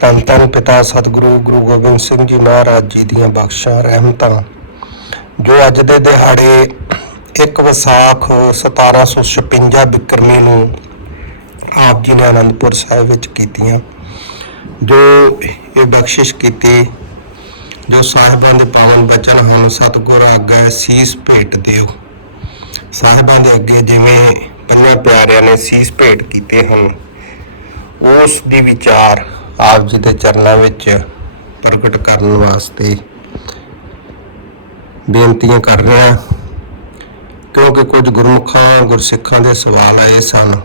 ਧੰਨ ਧੰਨ ਪਿਤਾ ਸਤਿਗੁਰੂ ਗੁਰੂ ਗੋਬਿੰਦ ਸਿੰਘ ਜੀ ਮਹਾਰਾਜ ਜੀ ਦੀਆਂ ਬਖਸ਼ਾਂ, ਰਹਿਮਤਾਂ, ਜੋ ਅੱਜ ਦੇ ਦਿਹਾੜੇ ਇੱਕ ਵਿਸਾਖ 1756 ਬਿਕਰਮੀ ਨੂੰ ਆਪ ਜੀ ਨੇ ਅਨੰਦਪੁਰ ਸਾਹਿਬ ਵਿੱਚ ਕੀਤੀਆਂ, ਜੋ ਇਹ ਬਖਸ਼ਿਸ਼ ਕੀਤੀ, ਜੋ ਸਾਹਿਬਾਂ ਦੇ ਪਾਵਨ ਬਚਨ ਹਨ ਸਤਿਗੁਰ ਅੱਗੇ ਸੀਸ ਭੇਟ ਦਿਓ। ਸਾਹਿਬਾਂ ਦੇ ਅੱਗੇ ਜਿਵੇਂ ਪੰਜਾਂ ਪਿਆਰਿਆਂ ਨੇ ਸੀਸ ਭੇਟ ਕੀਤੇ ਹਨ, ਉਸ ਦੀ ਵਿਚਾਰ ਆਪ ਜੀ ਦੇ ਚਰਨਾਂ ਵਿੱਚ ਪ੍ਰਗਟ ਕਰਨ ਵਾਸਤੇ ਬੇਨਤੀਆਂ ਕਰ ਰਿਹਾ ਕਿਉਂਕਿ ਕੁਝ ਗੁਰਮੁਖਾਂ, ਗੁਰਸਿੱਖਾਂ ਦੇ ਸਵਾਲ ਆਏ ਸਨ।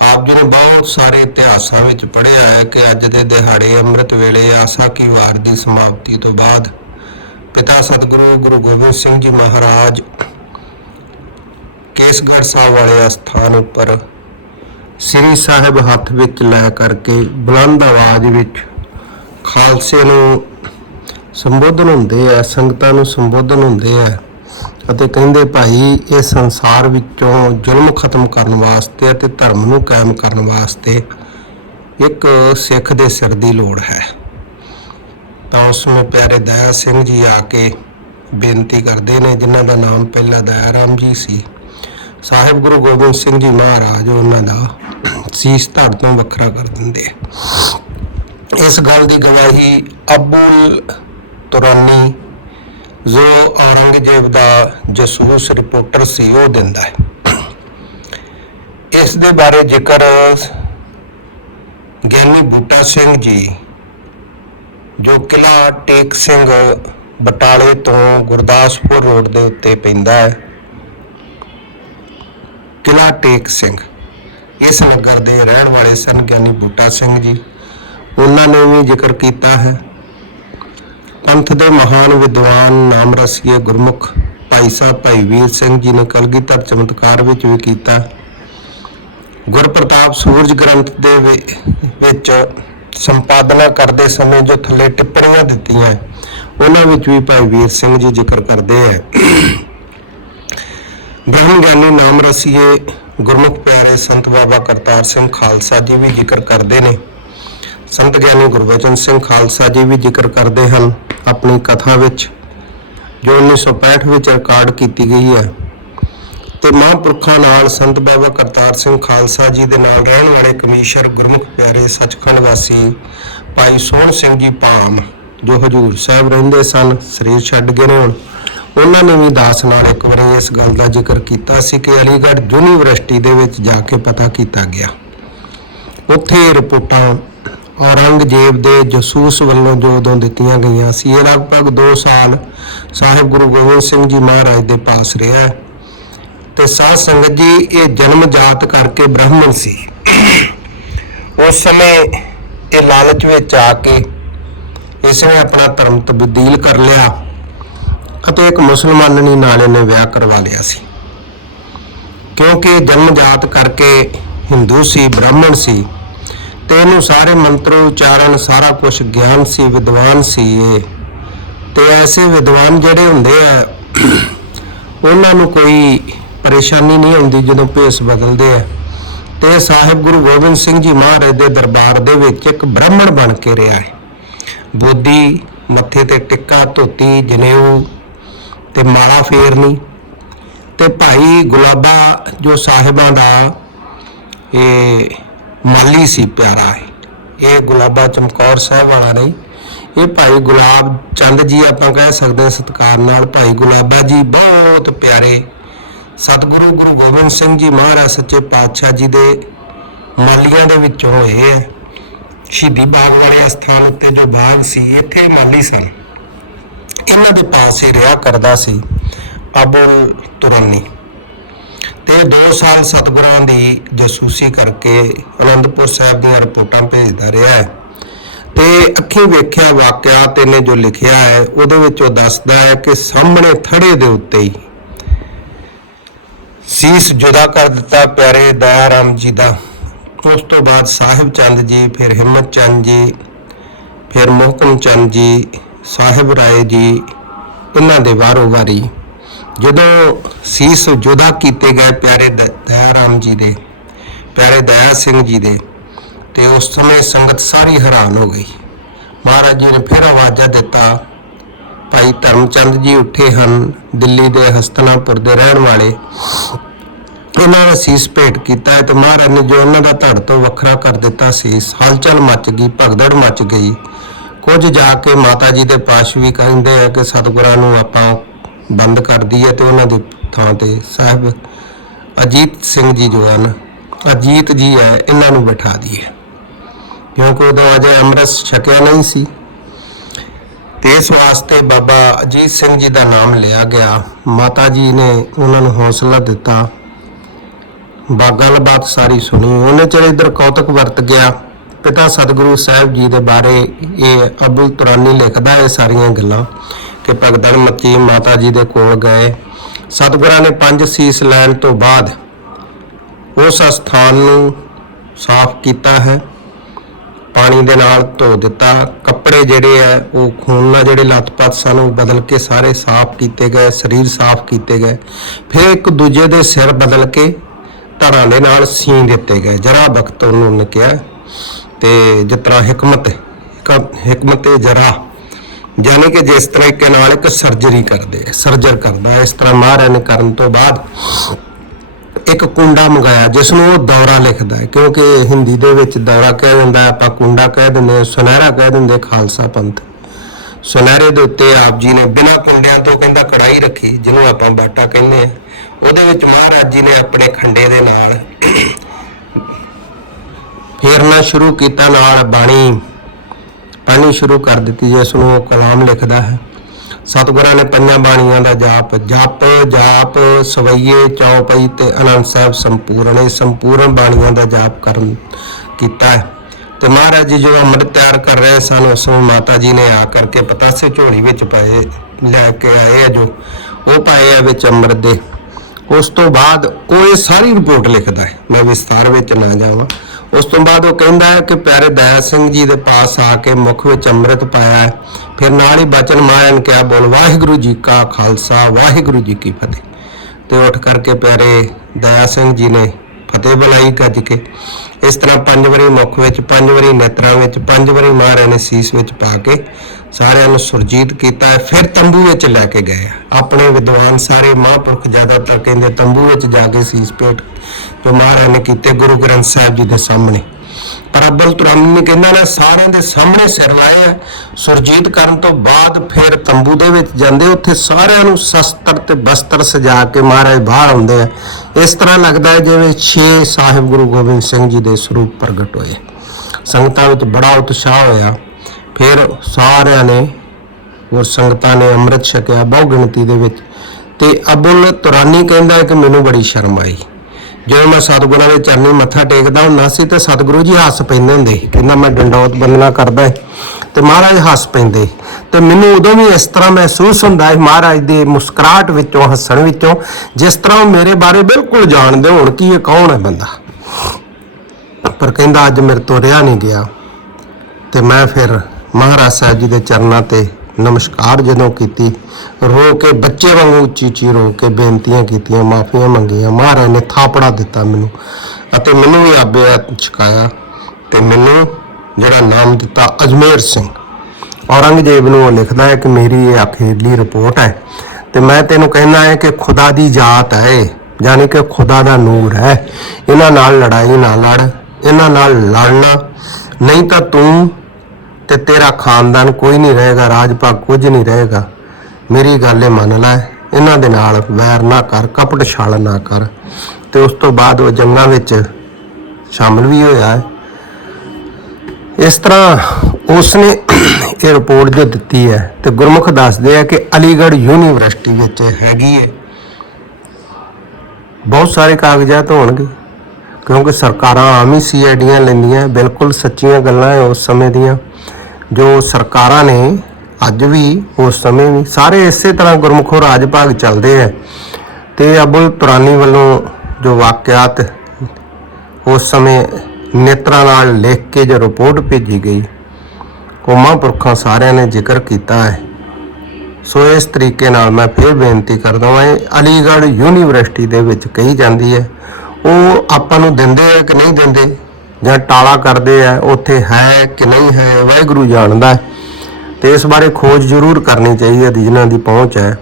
ਆਪ ਜੀ ਨੇ ਬਹੁਤ ਸਾਰੇ ਇਤਿਹਾਸਾਂ ਵਿੱਚ ਪੜ੍ਹਿਆ ਹੈ ਕਿ ਅੱਜ ਦੇ ਦਿਹਾੜੇ ਅੰਮ੍ਰਿਤ ਵੇਲੇ ਆਸਾ ਕੀ ਵਾਰ ਦੀ ਸਮਾਪਤੀ ਤੋਂ ਬਾਅਦ ਪਿਤਾ ਸਤਿਗੁਰੂ ਗੁਰੂ ਗੋਬਿੰਦ ਸਿੰਘ ਜੀ ਮਹਾਰਾਜ ਕੇਸਗੜ੍ਹ ਸਾਹਿਬ ਵਾਲੇ ਅਸਥਾਨ ਉੱਪਰ ਸ੍ਰੀ ਸਾਹਿਬ ਹੱਥ ਵਿੱਚ ਲੈ ਕਰਕੇ ਬੁਲੰਦ ਆਵਾਜ਼ ਵਿੱਚ ਖਾਲਸੇ ਨੂੰ ਸੰਬੋਧਨ ਹੁੰਦੇ ਆ, ਸੰਗਤਾਂ ਨੂੰ ਸੰਬੋਧਨ ਹੁੰਦੇ ਆ ਅਤੇ ਕਹਿੰਦੇ ਭਾਈ ਇਹ ਸੰਸਾਰ ਵਿੱਚੋਂ ਜ਼ੁਲਮ ਖਤਮ ਕਰਨ ਵਾਸਤੇ ਅਤੇ ਧਰਮ ਨੂੰ ਕਾਇਮ ਕਰਨ ਵਾਸਤੇ ਇੱਕ ਸਿੱਖ ਦੇ ਸਿਰ ਦੀ ਲੋੜ ਹੈ। ਤਾਂ ਉਸ ਨੂੰ ਪਿਆਰੇ ਦਇਆ ਸਿੰਘ ਜੀ ਆ ਕੇ ਬੇਨਤੀ ਕਰਦੇ ਨੇ, ਜਿਨ੍ਹਾਂ ਦਾ ਨਾਮ ਪਹਿਲਾਂ ਦਇਆ ਰਾਮ ਜੀ ਸੀ। ਸਾਹਿਬ ਗੁਰੂ ਗੋਬਿੰਦ ਸਿੰਘ ਜੀ ਮਹਾਰਾਜ ਉਹਨਾਂ ਦਾ ਸੀਸ ਧੜ ਤੋਂ ਵੱਖਰਾ ਕਰ ਦਿੰਦੇ ਇਸ ਗੱਲ ਦੀ ਗਵਾਹੀ ਅਬੁਲ ਤੁਰਾਨੀ ਜੋ ਔਰੰਗਜ਼ੇਬ ਦਾ ਜਸੂਸ ਰਿਪੋਰਟਰ ਸੀ, ਉਹ ਦਿੰਦਾ ਹੈ। ਇਸ ਦੇ ਬਾਰੇ ਜ਼ਿਕਰ ਗਿਆਨੀ ਬੂਟਾ ਸਿੰਘ ਜੀ, ਜੋ ਕਿਲਾ ਟੇਕ ਸਿੰਘ ਬਟਾਲੇ ਤੋਂ ਗੁਰਦਾਸਪੁਰ ਰੋਡ ਦੇ ਉੱਤੇ ਪੈਂਦਾ ਹੈ ਕਿਲਾ ਟੇਕ ਸਿੰਘ। ਇਸ ਨਗਰ ਦੇ ਰਹਿਣ ਵਾਲੇ ਸਨ ਗਿਆਨੀ ਬੂਟਾ ਸਿੰਘ ਜੀ। ਉਹਨਾਂ ਨੇ ਵੀ ਜ਼ਿਕਰ ਕੀਤਾ ਹੈ। ਪੰਥ ਦੇ ਮਹਾਨ ਵਿਦਵਾਨ ਨਾਮ ਰਸੀਏ ਗੁਰਮੁਖ ਭਾਈ ਸਾਹਿਬ ਭਾਈ ਵੀਰ ਸਿੰਘ ਜੀ ਨੇ ਕਲਗੀਧਰ ਚਮਤਕਾਰ ਵਿੱਚ ਵੀ ਕੀਤਾ। ਗੁਰਪ੍ਰਤਾਪ ਸੂਰਜ ਗ੍ਰੰਥ ਦੇ ਵਿ- ਵਿੱਚ ਸੰਪਾਦਨਾ ਕਰਦੇ ਸਮੇਂ ਜੋ ਥੱਲੇ ਟਿੱਪਣੀਆਂ ਦਿੱਤੀਆਂ, ਉਹਨਾਂ ਵਿੱਚ ਵੀ ਭਾਈ ਵੀਰ ਸਿੰਘ ਜੀ ਜ਼ਿਕਰ ਕਰਦੇ ਹੈ। ਬ੍ਰਹਮ ਗਿਆਨੀ ਨਾਮ ਰਸੀਏ ਗੁਰਮੁਖ ਪਿਆਰੇ ਸੰਤ ਬਾਬਾ ਕਰਤਾਰ ਸਿੰਘ ਖਾਲਸਾ ਜੀ ਵੀ ਜ਼ਿਕਰ ਕਰਦੇ ਨੇ। ਸੰਤ ਗਿਆਨੀ ਗੁਰਬਚਨ ਸਿੰਘ ਖਾਲਸਾ ਜੀ ਵੀ ਜ਼ਿਕਰ ਕਰਦੇ ਹਨ ਆਪਣੀ ਕਥਾ ਵਿੱਚ, ਜੋ 1965 ਵਿੱਚ ਰਿਕਾਰਡ ਕੀਤੀ ਗਈ ਹੈ। ਤੇ ਮਹਾਂਪੁਰਖਾਂ ਨਾਲ ਸੰਤ ਬਾਬਾ ਕਰਤਾਰ ਸਿੰਘ ਖਾਲਸਾ ਜੀ ਦੇ ਨਾਲ ਰਹਿਣ ਵਾਲੇ ਕਮਿਸ਼ਨਰ ਗੁਰਮੁਖ ਪਿਆਰੇ ਸੱਚਖੰਡ ਵਾਸੀ ਭਾਈ ਸੋਹਣ ਸਿੰਘ ਜੀ ਭਾਮ, ਜੋ ਹਜੂਰ ਸਾਹਿਬ ਰਹਿੰਦੇ ਸਨ, ਸਰੀਰ ਛੱਡ ਗਏ ਨੇ ਹੁਣ। ਉਹਨਾਂ ਨੇ ਵੀ ਦਾਸ ਨਾਲ ਇੱਕ ਵਾਰੀ ਇਸ ਗੱਲ ਦਾ ਜ਼ਿਕਰ ਕੀਤਾ ਸੀ ਕਿ ਅਲੀਗੜ੍ਹ ਯੂਨੀਵਰਸਿਟੀ ਦੇ ਵਿੱਚ ਜਾ ਕੇ ਪਤਾ ਕੀਤਾ ਗਿਆ। ਉੱਥੇ ਇਹ ਰਿਪੋਰਟਾਂ ਔਰੰਗਜ਼ੇਬ ਦੇ ਜਸੂਸ ਵੱਲੋਂ ਜੋ ਉਦੋਂ ਦਿੱਤੀਆਂ ਗਈਆਂ ਸੀ, ਇਹ ਲਗਭਗ 2 ਸਾਲ ਸਾਹਿਬ ਗੁਰੂ ਗੋਬਿੰਦ ਸਿੰਘ ਜੀ ਮਹਾਰਾਜ ਦੇ ਪਾਸ ਰਿਹਾ ਹੈ। ਤੇ ਸਾਧ ਸੰਗਤ ਜੀ, ਇਹ ਜਨਮ ਜਾਤ ਕਰਕੇ ਬ੍ਰਾਹਮਣ ਸੀ। ਉਸ ਸਮੇਂ ਇਹ ਲਾਲਚ ਵਿੱਚ ਆ ਕੇ ਇਸ ਨੇ ਆਪਣਾ ਧਰਮ ਤਬਦੀਲ ਕਰ ਲਿਆ। ਅਤੇ ਇੱਕ ਮੁਸਲਮਾਨਣੀ ਨਾਲ ਇਹਨੇ ਵਿਆਹ ਕਰਵਾ ਲਿਆ ਸੀ। ਕਿਉਂਕਿ ਜਨਮ ਜਾਤ ਕਰਕੇ ਹਿੰਦੂ ਸੀ, ਬ੍ਰਾਹਮਣ ਸੀ ਤੇ ਇਹਨੂੰ ਸਾਰੇ ਮੰਤਰ, ਉਚਾਰਨ, ਸਾਰਾ ਕੁਝ ਗਿਆਨ ਸੀ, ਵਿਦਵਾਨ ਸੀ ਇਹ। ਤੇ ਐਸੇ ਵਿਦਵਾਨ ਜਿਹੜੇ ਹੁੰਦੇ ਆ, ਉਹਨਾਂ ਨੂੰ ਕੋਈ ਪਰੇਸ਼ਾਨੀ ਨਹੀਂ ਆਉਂਦੀ ਜਦੋਂ ਭੇਸ ਬਦਲਦੇ ਆ। ਤੇ ਸਾਹਿਬ ਗੁਰੂ ਗੋਬਿੰਦ ਸਿੰਘ ਜੀ ਮਹਾਰਾਜ ਦੇ ਦਰਬਾਰ ਦੇ ਵਿੱਚ ਇੱਕ ਬ੍ਰਾਹਮਣ ਬਣ ਕੇ ਰਿਹਾ ਹੈ। ਬੋਧੀ ਮੱਥੇ ਤੇ ਟਿੱਕਾ, ਧੋਤੀ, ਜਨੇਊ ਤੇ ਮਾਲਾ ਫੇਰਨੀ ਤੇ ਭਾਈ ਗੁਲਾਬਾ ਜੋ ਸਾਹਿਬਾਂ ਦਾ ਇਹ ਮਾਲੀ ਸੀ ਪਿਆਰਾ ਇਹ। ਗੁਲਾਬਾ ਚਮਕੌਰ ਸਾਹਿਬ ਵਾਲਾ ਨਹੀਂ। ਇਹ ਭਾਈ ਗੁਲਾਬ ਚੰਦ ਜੀ ਆਪਾਂ ਕਹਿ ਸਕਦੇ ਹਾਂ ਸਤਿਕਾਰ ਨਾਲ ਭਾਈ ਗੁਲਾਬਾ ਜੀ ਬਹੁਤ ਪਿਆਰੇ। ਸਤਿਗੁਰੂ ਗੁਰੂ ਗੋਬਿੰਦ ਸਿੰਘ ਜੀ ਮਹਾਰਾਜ ਸੱਚੇ ਪਾਤਸ਼ਾਹ ਜੀ ਦੇ ਮਾਲੀਆਂ ਦੇ ਵਿੱਚੋਂ ਹੋਏ ਹੈ। ਸ਼ਹੀਦੀ ਬਾਗ ਵਾਲੇ ਸਥਾਨ ਉੱਤੇ ਜੋ ਬਾਗ ਸੀ, ਇੱਥੇ ਮਾਲੀ ਸਨ। ਇਹਨਾਂ ਦੇ ਪਾਸ ਹੀ ਰਿਹਾ ਕਰਦਾ ਸੀ ਅਬੁਲ ਤੁਰਾਨੀ ਤੇ 2 ਸਾਲ ਸਤਿਗੁਰਾਂ ਦੀ ਜਸੂਸੀ ਕਰਕੇ ਅਨੰਦਪੁਰ ਸਾਹਿਬ ਦੀਆਂ ਰਿਪੋਰਟਾਂ ਭੇਜਦਾ ਰਿਹਾ ਹੈ। ਤੇ ਅੱਖੀਂ ਵੇਖਿਆ ਵਾਕਿਆ ਤੇ ਨੇ ਜੋ ਲਿਖਿਆ ਹੈ, ਉਹਦੇ ਵਿੱਚ ਉਹ ਦੱਸਦਾ ਹੈ ਕਿ ਸਾਹਮਣੇ ਥੜੇ ਦੇ ਉੱਤੇ ਹੀ ਸੀਸ ਜੁਦਾ ਕਰ ਦਿੱਤਾ ਪਿਆਰੇ ਦਇਆ ਰਾਮ ਜੀ ਦਾ। ਉਸ ਤੋਂ ਬਾਅਦ ਸਾਹਿਬ ਚੰਦ ਜੀ, ਫਿਰ ਹਿੰਮਤ ਚੰਦ ਜੀ, ਫਿਰ ਮੋਹਕਮ ਚੰਦ ਜੀ ਸਾਹਿਬ ਰਾਏ ਜੀ ਇਹਨਾਂ ਦੇ ਵਾਰੋ ਵਾਰੀ ਜਦੋਂ ਸੀਸ ਜੁਦਾ ਕੀਤੇ ਗਏ ਪਿਆਰੇ ਦਇਆ ਰਾਮ ਜੀ ਦੇ, ਪਿਆਰੇ ਦਇਆ ਸਿੰਘ ਜੀ ਦੇ, ਤੇ ਉਸ ਸਮੇਂ ਸੰਗਤ ਸਾਰੀ ਹੈਰਾਨ ਹੋ ਗਈ। ਮਹਾਰਾਜ ਜੀ ਨੇ ਫਿਰ ਆਵਾਜ਼ਾਂ ਦਿੱਤਾ, ਭਾਈ ਧਰਮਚੰਦ ਜੀ ਉੱਠੇ ਹਨ, ਦਿੱਲੀ ਦੇ ਹਸਤਨਾਪੁਰ ਦੇ ਰਹਿਣ ਵਾਲੇ। ਇਹਨਾਂ ਨੇ ਸੀਸ ਭੇਟ ਕੀਤਾ ਹੈ ਤੇ ਮਹਾਰਾਜ ਨੇ ਜੋ ਉਹਨਾਂ ਦਾ ਧੜ ਤੋਂ ਵੱਖਰਾ ਕਰ ਦਿੱਤਾ ਸੀਸ, ਹਲਚਲ ਮਚ ਗਈ, ਭਗਦੜ ਮਚ ਗਈ। ਕੁਝ ਜਾ ਕੇ ਮਾਤਾ ਜੀ ਦੇ ਪਾਸ ਵੀ ਕਹਿੰਦੇ ਆ ਕਿ ਸਤਿਗੁਰਾਂ ਨੂੰ ਆਪਾਂ ਬੰਦ ਕਰ ਦਈਏ ਤੇ ਉਹਨਾਂ ਦੀ ਥਾਂ ਤੇ ਸਾਹਿਬ ਅਜੀਤ ਸਿੰਘ ਜੀ ਜੋ ਹਨ, ਅਜੀਤ ਜੀ ਹੈ, ਇਹਨਾਂ ਨੂੰ ਬਿਠਾ ਦਈਏ। ਕਿਉਂਕਿ ਉਦੋਂ ਅਜੇ ਅੰਮ੍ਰਿਤ ਛਕਿਆ ਨਹੀਂ ਸੀ। ਤੇ ਇਸ ਵਾਸਤੇ ਬਾਬਾ ਅਜੀਤ ਸਿੰਘ ਜੀ ਦਾ ਨਾਮ ਲਿਆ ਗਿਆ। ਮਾਤਾ ਜੀ ਨੇ ਉਹਨਾਂ ਨੂੰ ਹੌਸਲਾ ਦਿੱਤਾ। ਬਾ, ਗੱਲਬਾਤ ਸਾਰੀ ਸੁਣੀ। ਉਹਨੇ ਚਿਰ ਇਧਰ ਕੌਤਕ ਵਰਤ ਗਿਆ। ਪਿਤਾ ਸਤਿਗੁਰੂ ਸਾਹਿਬ ਜੀ ਦੇ ਬਾਰੇ ਇਹ ਅਬੁਲ ਤੁਰਾਨੀ ਲਿਖਦਾ ਹੈ ਸਾਰੀਆਂ ਗੱਲਾਂ ਕਿ ਭਗਦੜ ਮੱਚੀ ਮਾਤਾ ਜੀ ਦੇ ਕੋਲ ਗਏ। ਸਤਿਗੁਰਾਂ ਨੇ ਪੰਜ ਸੀਸ ਲੈਣ ਤੋਂ ਬਾਅਦ ਉਸ ਸਥਾਨ ਨੂੰ ਸਾਫ਼ ਕੀਤਾ ਹੈ। ਪਾਣੀ ਦੇ ਨਾਲ ਧੋ ਦਿੱਤਾ। ਕੱਪੜੇ ਜਿਹੜੇ ਆ, ਉਹ ਖੂਨ ਨਾਲ ਜਿਹੜੇ ਲੱਤਪੱਤ ਸਨ, ਉਹ ਬਦਲ ਕੇ ਸਾਰੇ ਸਾਫ਼ ਕੀਤੇ ਗਏ, ਸਰੀਰ ਸਾਫ਼ ਕੀਤੇ ਗਏ। ਫਿਰ ਇੱਕ ਦੂਜੇ ਦੇ ਸਿਰ ਬਦਲ ਕੇ ਧੜਾਂ ਦੇ ਨਾਲ ਸੀਂ ਦਿੱਤੇ ਗਏ। ਜਰਾ ਵਕਤ ਉਹਨੂੰ ਨੇ ਕਿਹਾ ਤੇ ਜਿਸ ਤਰ੍ਹਾਂ ਹਕਮਤ ਹਕ- ਹਕਮਤ ਜਰਾ ਯਾਨੀ ਕਿ ਜਿਸ ਤਰੀਕੇ ਨਾਲ ਇੱਕ ਸਰਜਰੀ ਕਰਦੇ ਸਰਜਰ ਕਰਦਾ ਇਸ ਤਰ੍ਹਾਂ ਮਹਾਰਾਜ ਨੇ ਕਰਨ ਤੋਂ ਬਾਅਦ ਇੱਕ ਕੁੰਡਾ ਮੰਗਾਇਆ ਜਿਸ ਨੂੰ ਉਹ ਦੌਰਾ ਲਿਖਦਾ ਹੈ ਕਿਉਂਕਿ ਹਿੰਦੀ ਦੇ ਵਿੱਚ ਦੌਰਾ ਕਹਿ ਜਾਂਦਾ ਆਪਾਂ ਕੁੰਡਾ ਕਹਿ ਦਿੰਦੇ ਹਾਂ, ਸੁਨਹਿਰਾ ਕਹਿ ਦਿੰਦੇ ਖਾਲਸਾ ਪੰਥ। ਸੁਨਹਿਰੇ ਦੇ ਉੱਤੇ ਆਪ ਜੀ ਨੇ ਬਿਨਾਂ ਕੁੰਡਿਆਂ ਤੋਂ ਕਹਿੰਦਾ ਕੜਾਈ ਰੱਖੀ ਜਿਹਨੂੰ ਆਪਾਂ ਬਾਟਾ ਕਹਿੰਦੇ ਆ ਉਹਦੇ ਵਿੱਚ ਮਹਾਰਾਜ ਜੀ ਨੇ ਆਪਣੇ ਖੰਡੇ ਦੇ ਨਾਲ ਫੇਰਨਾ ਸ਼ੁਰੂ ਕੀਤਾ ਨਾਲ ਬਾਣੀ, ਪੜ੍ਹਨੀ ਸ਼ੁਰੂ ਕਰ ਦਿੱਤੀ, ਜਿਸ ਨੂੰ ਉਹ ਕਲਾਮ ਲਿਖਦਾ ਹੈ। ਸਤਿਗੁਰਾਂ ਨੇ ਪੰਜਾਂ ਬਾਣੀਆਂ ਦਾ ਜਾਪ, ਜਪ, ਜਾਪ, ਸਵਈਏ, ਚੌਪਈ ਤੇ ਅਨੰਦ ਸਾਹਿਬ ਸੰਪੂਰਨ, ਇਹ ਸੰਪੂਰਨ ਬਾਣੀਆਂ ਦਾ ਜਾਪ ਕਰਨ ਕੀਤਾ ਹੈ। ਤੇ ਮਹਾਰਾਜ ਜੀ ਜੋ ਅੰਮ੍ਰਿਤ ਤਿਆਰ ਕਰ ਰਹੇ ਸਨ, ਉਸ ਨੂੰ ਮਾਤਾ ਜੀ ਨੇ ਆ ਕਰਕੇ ਪਤਾਸੇ ਝੋਲੀ ਵਿੱਚ ਪਏ, ਲੈ ਕੇ ਆਏ ਆ ਜੋ ਉਹ ਪਾਏ ਆ ਵਿੱਚ ਅੰਮ੍ਰਿਤ ਦੇ। ਉਸ ਤੋਂ ਬਾਅਦ ਉਹ ਇਹ ਸਾਰੀ ਰਿਪੋਰਟ ਲਿਖਦਾ ਹੈ। ਮੈਂ ਵਿਸਤਾਰ ਵਿੱਚ ਨਾ ਜਾਵਾਂ। ਉਸ ਤੋਂ ਬਾਅਦ ਉਹ ਕਹਿੰਦਾ ਹੈ ਕਿ ਪਿਆਰੇ ਦਇਆ ਸਿੰਘ ਜੀ ਦੇ ਪਾਸ ਆ ਕੇ ਮੁਖ ਵਿੱਚ ਅੰਮ੍ਰਿਤ ਪਾਇਆ ਫਿਰ ਨਾਲ ਹੀ ਬਚਨ ਮਾਰਨ ਕਿਹਾ, ਬੋਲ, ਵਾਹਿਗੁਰੂ ਜੀ ਕਾ ਖਾਲਸਾ, ਵਾਹਿਗੁਰੂ ਜੀ ਕੀ ਫਤਿਹ। ਤੇ ਉੱਠ ਕਰਕੇ ਪਿਆਰੇ ਦਇਆ ਸਿੰਘ ਜੀ ਨੇ ਫਤਿਹ ਬੁਲਾਈ ਗੱਜ ਕੇ। ਇਸ ਤਰ੍ਹਾਂ ਪੰਜ ਵਾਰੀ ਮੁਖ ਵਿੱਚ, ਪੰਜ ਵਾਰੀ ਨੇਤਰਾਂ ਵਿੱਚ, ਪੰਜ ਵਾਰੀ ਮਹਾਰਾਜ ਨੇ ਸੀਸ ਵਿੱਚ ਪਾ ਕੇ ਸਾਰਿਆਂ ਨੂੰ ਸੁਰਜੀਤ ਕੀਤਾ ਫਿਰ ਤੰਬੂ ਵਿੱਚ ਲੈ ਕੇ ਗਏ ਆਪਣੇ ਵਿਦਵਾਨ ਸਾਰੇ ਮਹਾਂਪੁਰਖ ਜ਼ਿਆਦਾਤਰ ਕਹਿੰਦੇ ਤੰਬੂ ਵਿੱਚ ਜਾ ਕੇ ਸੀਸ ਭੇਟ ਜੋ ਮਹਾਰਾਜ ਨੇ ਕੀਤੇ ਗੁਰੂ ਗ੍ਰੰਥ ਸਾਹਿਬ ਜੀ ਦੇ ਸਾਹਮਣੇ। ਪਰ ਅਬਲ ਤੁਰਾਨੀ ਨੇ ਕਹਿੰਦਾ ਨਾ, ਸਾਰਿਆਂ ਦੇ ਸਾਹਮਣੇ ਸਿਰ ਲਾਏ ਆ। ਸੁਰਜੀਤ ਕਰਨ ਤੋਂ ਬਾਅਦ ਫਿਰ ਤੰਬੂ ਦੇ ਵਿੱਚ ਜਾਂਦੇ ਉੱਥੇ ਸਾਰਿਆਂ ਨੂੰ ਸ਼ਸਤਰ ਤੇ ਬਸਤਰ ਸਜਾ ਕੇ ਮਹਾਰਾਜ ਬਾਹਰ ਆਉਂਦੇ ਆ। ਇਸ ਤਰ੍ਹਾਂ ਲੱਗਦਾ ਹੈ ਜਿਵੇਂ 6 ਸਾਹਿਬ ਗੁਰੂ ਗੋਬਿੰਦ ਸਿੰਘ ਜੀ ਦੇ ਸਰੂਪ ਪ੍ਰਗਟ ਹੋਏ। ਸੰਗਤਾਂ ਵਿੱਚ ਬੜਾ ਉਤਸ਼ਾਹ ਹੋਇਆ। ਫਿਰ ਸਾਰਿਆਂ ਨੇ ਉਹ ਸੰਗਤਾਂ ਨੇ ਅੰਮ੍ਰਿਤ ਛਕਿਆ ਬਹੁ ਗਿਣਤੀ ਦੇ ਵਿੱਚ। ਤੇ ਅਬੁਲ ਤੁਰਾਨੀ ਕਹਿੰਦਾ ਕਿ ਮੈਨੂੰ ਬੜੀ ਸ਼ਰਮ ਆਈ। ਜਦੋਂ ਮੈਂ ਸਤਿਗੁਰਾਂ ਦੇ ਚਰਨੀ ਮੱਥਾ ਟੇਕਦਾ ਹੁੰਦਾ ਸੀ ਤੇ ਸਤਿਗੁਰੂ ਜੀ ਹੱਸ ਪੈਂਦੇ ਹੁੰਦੇ ਸੀ। ਕਹਿੰਦਾ ਮੈਂ ਡੰਡੌਤ ਬੰਦਨਾ ਕਰਦਾ ਹੈ ਤੇ ਮਹਾਰਾਜ ਹੱਸ ਪੈਂਦੇ ਤੇ ਮੈਨੂੰ ਉਦੋਂ ਵੀ ਇਸ ਤਰ੍ਹਾਂ ਮਹਿਸੂਸ ਹੁੰਦਾ ਹੈ ਮਹਾਰਾਜ ਦੀ ਮੁਸਕਰਾਹਟ ਵਿੱਚੋਂ, ਹੱਸਣ ਵਿੱਚੋਂ, ਜਿਸ ਤਰ੍ਹਾਂ ਉਹ ਮੇਰੇ ਬਾਰੇ ਬਿਲਕੁਲ ਜਾਣਦੇ ਹੋਣ ਕਿ ਇਹ ਕੌਣ ਹੈ ਬੰਦਾ ਪਰ ਕਹਿੰਦਾ ਅੱਜ ਮੇਰੇ ਤੋਂ ਰਿਹਾ ਨਹੀਂ ਗਿਆ ਤੇ ਮੈਂ ਫਿਰ ਮਹਾਰਾਜ ਸਾਹਿਬ ਜੀ ਦੇ ਚਰਨਾਂ ਤੇ ਨਮਸਕਾਰ ਜਦੋਂ ਕੀਤੀ ਰੋ ਕੇ ਬੱਚੇ ਵਾਂਗੂ ਉੱਚੀ ਉੱਚੀ ਰੋ ਕੇ ਬੇਨਤੀਆਂ ਕੀਤੀਆਂ ਮਾਫੀਆਂ ਮੰਗੀਆਂ ਮਹਾਰਾਜ ਨੇ ਥਾਪੜਾ ਦਿੱਤਾ ਮੈਨੂੰ ਅਤੇ ਮੈਨੂੰ ਵੀ ਆਬੇ ਛਕਾਇਆ ਤੇ ਮੈਨੂੰ ਜਿਹੜਾ ਨਾਮ ਦਿੱਤਾ ਅਜਮੇਰ ਸਿੰਘ। ਔਰੰਗਜ਼ੇਬ ਨੂੰ ਉਹ ਲਿਖਦਾ ਹੈ ਕਿ ਮੇਰੀ ਇਹ ਅਖੀਰਲੀ ਰਿਪੋਰਟ ਹੈ ਤੇ ਮੈਂ ਤੈਨੂੰ ਕਹਿਣਾ ਹੈ ਕਿ ਖੁਦਾ ਦੀ ਜਾਤ ਹੈ ਇਹ, ਯਾਨੀ ਕਿ ਖੁਦਾ ਦਾ ਨੂਰ ਹੈ। ਇਹਨਾਂ ਨਾਲ ਲੜਾਈ ਨਾ ਲੜ ਇਹਨਾਂ ਨਾਲ ਲੜਨਾ ਨਹੀਂ ਤਾਂ ਤੂੰ ਤੇ ਤੇਰਾ ਖਾਨਦਾਨ ਕੋਈ ਨਹੀਂ ਰਹੇਗਾ ਰਾਜ ਭਾਗ ਕੁਝ ਨਹੀਂ ਰਹੇਗਾ। ਮੇਰੀ ਗੱਲ ਇਹ ਮੰਨ ਲੈ, ਇਹਨਾਂ ਦੇ ਨਾਲ ਵੈਰ ਨਾ ਕਰ, ਕਪਟ ਛਾਲ ਨਾ ਕਰ। ਤੇ ਉਸ ਤੋਂ ਬਾਅਦ ਉਹ ਜੰਗਾਂ ਵਿੱਚ ਸ਼ਾਮਲ ਵੀ ਹੋਇਆ ਹੈ। ਇਸ ਤਰ੍ਹਾਂ ਉਸਨੇ ਇਹ ਰਿਪੋਰਟ ਜੋ ਦਿੱਤੀ ਹੈ ਤੇ ਗੁਰਮੁਖ ਦੱਸਦੇ ਆ ਕਿ ਅਲੀਗੜ੍ਹ ਯੂਨੀਵਰਸਿਟੀ ਵਿੱਚ ਹੈਗੀ ਹੈ। ਬਹੁਤ ਸਾਰੇ ਕਾਗਜ਼ਾਤ ਹੋਣਗੇ, ਕਿਉਂਕਿ ਸਰਕਾਰਾਂ ਆਮ ਹੀ ਸੀਆਈਡੀਆਂ ਲੈਂਦੀਆਂ, ਬਿਲਕੁਲ ਸੱਚੀਆਂ ਗੱਲਾਂ ਹੈ ਉਸ ਸਮੇਂ ਦੀਆਂ। ਜੋ ਸਰਕਾਰਾਂ ਨੇ ਅੱਜ ਵੀ ਉਸ ਸਮੇਂ ਵੀ ਸਾਰੇ ਇਸੇ ਤਰ੍ਹਾਂ ਗੁਰਮੁਖੋ ਰਾਜ ਭਾਗ ਚੱਲਦੇ ਆ ਤੇ ਅਬੁਲ ਤੁਰਾਨੀ ਵੱਲੋਂ ਜੋ ਵਾਕਿਆਤ ਉਸ ਸਮੇਂ ਨੇਤਰਾਂ ਨਾਲ ਲਿਖ ਕੇ ਜੋ ਰਿਪੋਰਟ ਭੇਜੀ ਗਈ, ਉਹ ਪੁਰਖਾਂ ਸਾਰਿਆਂ ਨੇ ਜ਼ਿਕਰ ਕੀਤਾ ਹੈ। ਸੋ ਇਸ ਤਰੀਕੇ ਨਾਲ ਮੈਂ ਫਿਰ ਬੇਨਤੀ ਕਰਦਾ ਹਾਂ, ਇਹ ਅਲੀਗੜ੍ਹ ਯੂਨੀਵਰਸਿਟੀ ਦੇ ਵਿੱਚ ਕਹੀ ਜਾਂਦੀ ਹੈ, ਉਹ ਆਪਾਂ ਨੂੰ ਦਿੰਦੇ ਆ ਕਿ ਨਹੀਂ ਦਿੰਦੇ? ਜਾਂ ਟਾਲਾ ਕਰਦੇ ਆ, ਉੱਥੇ ਹੈ ਕਿ ਨਹੀਂ ਹੈ, ਵਾਹਿਗੁਰੂ ਜਾਣਦਾ ਹੈ। ਤੇ ਇਸ ਬਾਰੇ ਖੋਜ ਜ਼ਰੂਰ ਕਰਨੀ ਚਾਹੀਦੀ ਹੈ ਜਿਨ੍ਹਾਂ ਦੀ ਪਹੁੰਚ ਹੈ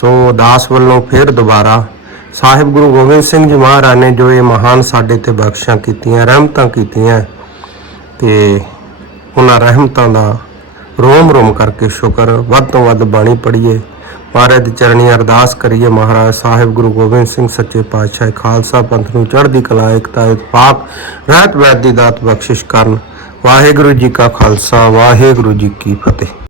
ਸੋ ਦਾਸ ਵੱਲੋਂ ਫਿਰ ਦੁਬਾਰਾ ਸਾਹਿਬ ਗੁਰੂ ਗੋਬਿੰਦ ਸਿੰਘ ਜੀ ਮਹਾਰਾਜ ਨੇ ਜੋ ਇਹ ਮਹਾਨ ਸਾਡੇ ਤੇ ਬਖਸ਼ਾਂ ਕੀਤੀਆਂ, ਰਹਿਮਤਾਂ ਕੀਤੀਆਂ, ਤੇ ਉਹਨਾਂ ਰਹਿਮਤਾਂ ਦਾ ਰੋਮ ਰੋਮ ਕਰਕੇ ਸ਼ੁਕਰ, ਵੱਧ ਤੋਂ ਵੱਧ ਬਾਣੀ ਪੜ੍ਹੀਏ ਮਹਾਰਾਜ ਦੀ ਚਰਣੀ ਅਰਦਾਸ ਕਰੀਏ ਮਹਾਰਾਜ ਸਾਹਿਬ ਗੁਰੂ ਗੋਬਿੰਦ ਸਿੰਘ ਸੱਚੇ ਪਾਤਸ਼ਾਹ ਖਾਲਸਾ ਪੰਥ ਨੂੰ ਚੜ੍ਹਦੀ ਕਲਾ ਇਕਤਾ ਇਤਫਾਕ ਰਹਿਤ ਵੈਦ ਦੀ ਦਾਤ ਬਖਸ਼ਿਸ਼ ਕਰਨ। ਵਾਹਿਗੁਰੂ ਜੀ ਕਾ ਖਾਲਸਾ, ਵਾਹਿਗੁਰੂ ਜੀ ਕੀ ਫਤਿਹ।